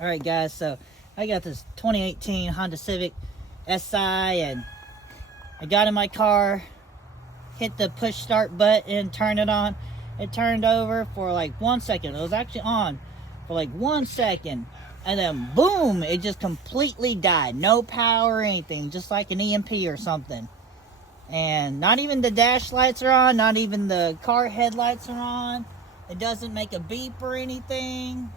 Alright guys, so I got this 2018 Honda Civic SI and I got in my car, hit the push start button, turn it on. It turned over for like 1 second. It was actually on for like 1 second. And then boom, it just completely died. No power or anything, just like an EMP or something. And not even the dash lights are on, not even the car headlights are on. It doesn't make a beep or anything.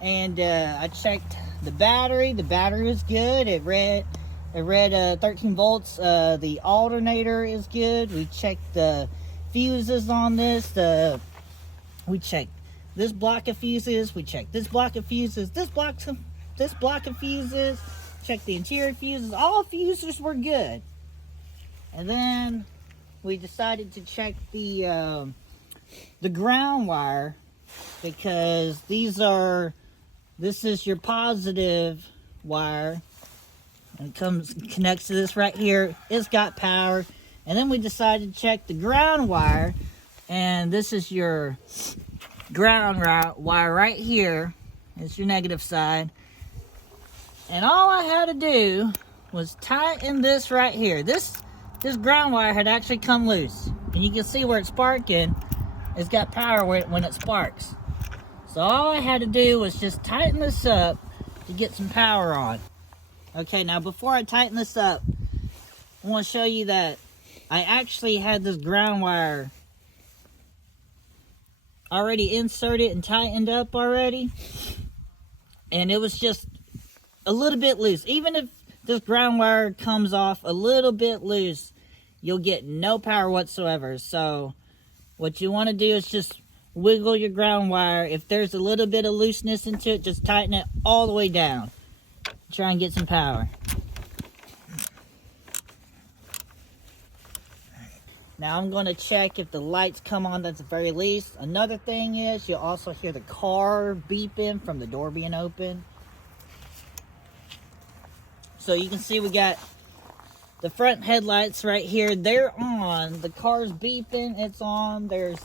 And I checked the battery. The battery was good. It read 13 volts. The alternator is good. We checked the fuses on this. We checked this block of fuses. We checked this block of fuses. This block of fuses. Checked the interior fuses. All fuses were good. And then we decided to check the ground wire, because this is your positive wire, and it connects to this right here. It's got power. And then we decided to check the ground wire, and this is your ground wire right here. It's your negative side. And all I had to do was tighten this right here. This ground wire had actually come loose, and you can see where it's sparking. It's got power when it sparks. So all I had to do was just tighten this up to get some power on. Okay, now before I tighten this up, I want to show you that I actually had this ground wire already inserted and tightened up already. And it was just a little bit loose. Even if this ground wire comes off a little bit loose, you'll get no power whatsoever. So what you want to do is just wiggle your ground wire. If there's a little bit of looseness into it, just tighten it all the way down. Try and get some power. Now I'm going to check if the lights come on at the very least. Another thing is you'll also hear the car beeping from the door being open. So you can see we got the front headlights right here. They're on. The car's beeping. It's on. There's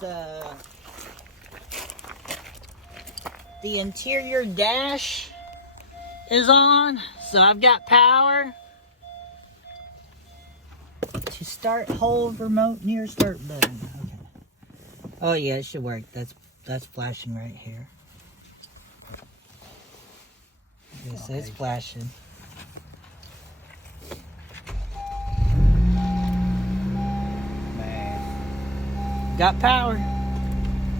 the interior dash is on. So I've got power. To start, hold remote near start button. Okay. Oh yeah, it should work. That's flashing right here. Yes, it's flashing. Man. Got power.